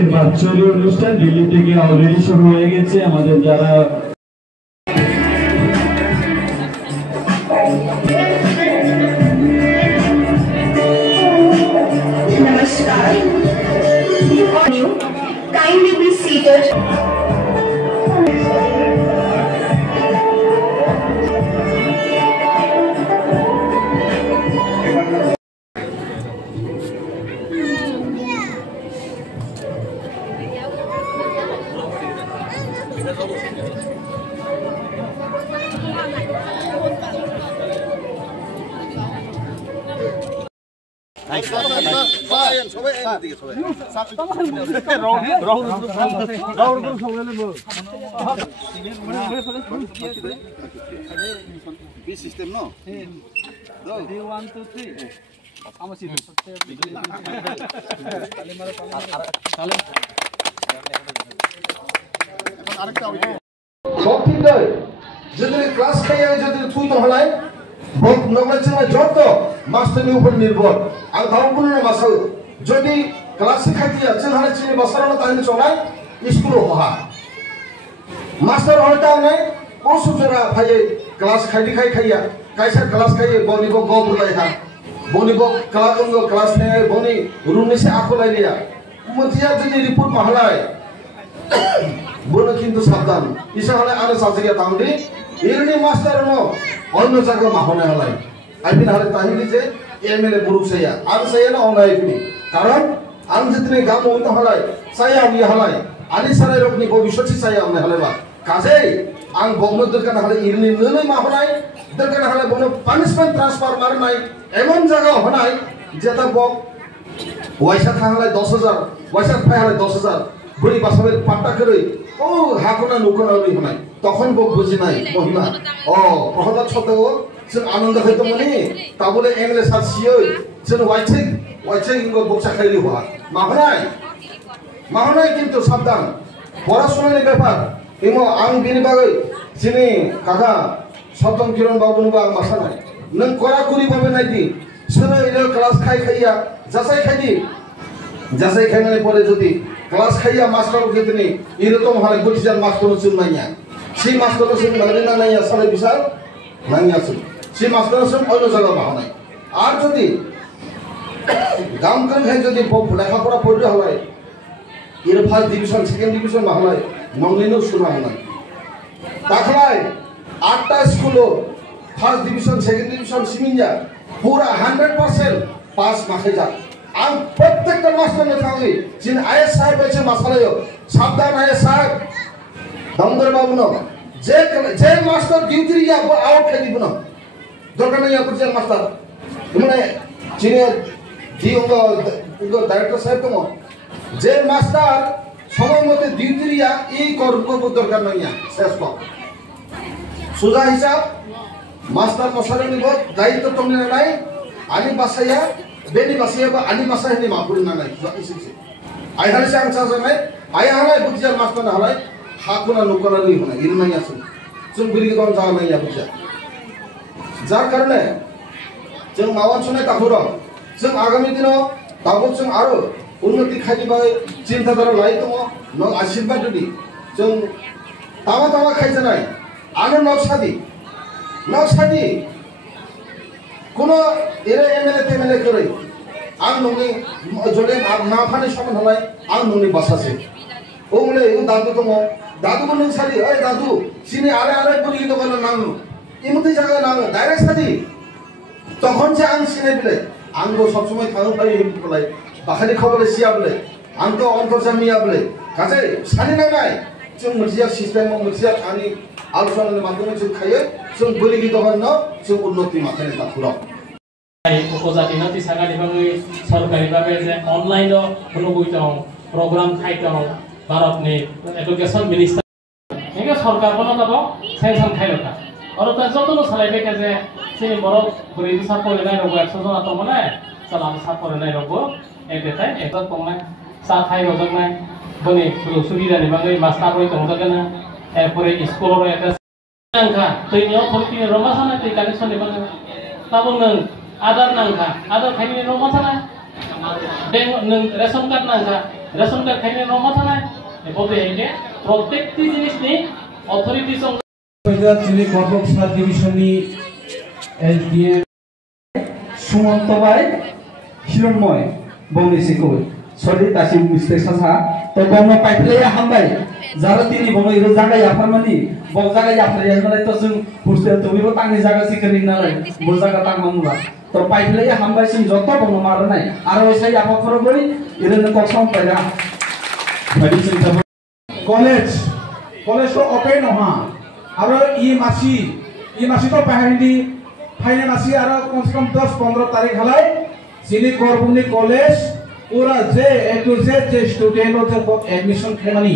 আজকের বাৎসরিক অনুষ্ঠান দিল্লি থেকে অলরেডি শুরু হয়ে গেছে। আমাদের যারা নমস্কার, kindly be seated. System no? 1 2 3 যদি ক্লাস খাইয়ে যদি থুই তো হলাই বহুত নগলেছে না যত মাস্টারের উপর নির্ভর আর ধারণ না মাসাও যদি ক্লাস খাইতে আছেন হলে চিনি বসানো তাহলে চলাই স্কুল হহা মাস্টার হলটাও নাই ও সুজরা ভাই ক্লাস খাইতে খাইয়া কাইসা ক্লাস খাইয়ে বনিব গবুলাই হা বনিব ক্লাস নে বনি রুমে সে আকলাই লিয়া মতিয়া যদি রিপোর্ট মহলাই বনে কিন্তু সাবধান ইসা হলে আরে সাজিয়া তাহলে এরনি মাস্টার নো অন্য জায়গা মাহনে হলাই আইবিন হলে তাহিলি যে এমএলএ বুরুক সাইয়া আর সাইয়া না অনাই ফিনি কারণ আম যেতনে গাম হইত হলাই সাইয়া উনি হলাই আলি সারাই রকনি ভবিষ্যৎ সাইয়া আমনে হলে বা কাজে আং বগ্ন দরকার হলে ইরনি নলে মাহলাই দরকার হলে বনে পানিশমেন্ট ট্রান্সফার মার নাই এমন জায়গা হনাই যেটা বক ওয়াইসা থাকলে 10000 ওয়াইসা ফাইলে 10000 বড়ি বাসাবের পাট্টা করে ও হাকনা নুকনা লই হনাই তখন বক বুঝি নাই মহিমা ও প্রহলাদ ছন্দ जों आनंद হইতো মনে তা বলে এমএলএ সাসিয়ই जों ওয়াইছে ইঙ্গো বক্সা খাইলি হওয়া মাহনাই কিন্তু সাবধান পড়াশোনার ব্যাপার ইমো আং বিনি বাগৈ যিনি কাকা সতম কিরণ বাবু নুবা আং মাসা নাই নং করা করি ভাবে নাইদি সোনো ইলো ক্লাস খাইয়া যাচাই খাইনানে পরে যদি ক্লাস খাইয়া মাস্টার যেতনি এরকম হলে গটিজার মাস্টার চুন নাইয়া সেই মাস্টার চুন লাগলে না নাইয়া সালে বিশাল নাইয়া চুন সেই মাস্টার চুন অন্য জায়গা বাহনাই আর যদি গাম কান খাই যদি লেখাপড়া পড়লে হলাই এর ফার্স্ট ডিভিশন সেকেন্ড ডিভিশন বাহনাই নংলিনো শুরু হলাই তাছাড়াই 8টা স্কুলও ফার্স্ট ডিভিশন সেকেন্ড ডিভিশন সিমিঞ্জা পুরা 100% পাস মাখে যা আর প্রত্যেকটা মাস্টার না থাকি যিন আইএস সাহেব আছে মাসালায় সাবধান আইএস সাহেব দমদর বাবু ন যে মাস্টার ডিউটি রিয়া আউট খেয়ে দিব না দরকার নাই আপনি যে মাস্টার মানে যিনি জি উঙ্গ ডাইরেক্টর সাহেব তো যে মাস্টার সময় মতো ডিউটি রিয়া এই করব দরকার নাই শেষ কর সোজা হিসাব মাস্টার মশারে নিব দায়িত্ব তুমি নাই আনি বাসাইয়া বেনি বাসাইয়া বা আনি বাসাই নি মাপুরি না নাই ইসিসি আই হালে সাং সাজা নাই আই হালে বুঝিয়ার মাস্টার না হালাই হাকুনা নুকনা নি হনা ইর নাই আছে जों बिरिग दन जा নাই বুঝা যার কারণে जों মাওয়ান শুনে কাহুর जों আগামী দিন দাবো जों আরো উন্নতি খাইবাই চিন্তাধারা লাই দङ ন আশীর্বাদ যদি जों তামা খাইছে নাই আনো নকশাদি কোন এরে এমএলএ করে আং ননি জলে না ফানি সমান হলাই আং ননি বাসাছে ও মনে ও দাদু দङ দাদু বলুন সারি ওই দাদু সিনে আরে বলি তো বলে নাঙ্গু ইমতি জায়গায় নাঙ্গু ডাইরেক্ট সাদি তখন যে আং সিনে বলে আঙ্গো সব সময় থাঙ্গু পাই হিম বলাই বাখানি খবরে সিয়া বলে আং তো অন্তর্জামিয়া বলে কাছে সানি নাই जों मोनसे सिस्टेम मोनसे आनि आलोचनानि माध्यमे जों खायो जों बोलिगि दहन जों उन्नति माखाने दाखुराव उपजाति नति सागानि बागै सरकारि बागै जे अनलाइन होनोबोइताव प्रोग्राम खाइताव भारतनि एडुकेशन मिनिस्टार एके सरकार बनो दाबो सेंसन खाइलका अरु ता जतनो सालाइबेका जे सिनि बरफ पुरि सापरे नाइ रगो 100 जना तो माने सालाम सापरे नाइ रगो एदेताय एता तंनाय सा खाइ रजनाय बने सुबिदानि बागै मास्टार रय तंजागोना एरपरे स्कुलाव एटा नांखा दैनियाव थरखिनि रमासाना दै कानेक्सननि बागै ताबो नों आदार नांखा आदार खाइनि रमासाना রেশন কার্ড না যা রেশন কার্ড খাইলে নমা থানায় বলতে হেঁটে প্রত্যেকটি জিনিস নিয়ে অথরিটি যিনি কটক সাব ডিভিশননি এসডিএম সুমন্ত বাই হিরণময় বংনিসিকো সরি তাসি মিস্টেক সাসা তো বংনো পাইপ্লাই হামবাই যারা তিনি বংনো ইরো জায়গায় আফারমানি বং জায়গায় আফারিয়া নালাই তো जों বুঝতে তবিবো তাंनि জায়গা সিকরিং নালাই বো জায়গা তাंगमामुला তো পাইপ্লাই হামবাই सिम যত বংনো মারনাই আর ওইসাই আফাফর বই ইরোন কসম পাইরা কলেজ তো ওপেন নহা আর ই মাসি তো পাহাড়ি ফাইনে মাসি আর কমসে কম 10-15 তারিখ হালাই যিনি করবুনি কলেজ পুরা যে এ টু জেড যে স্টুডেন্ট যে এডমিশন খেমানি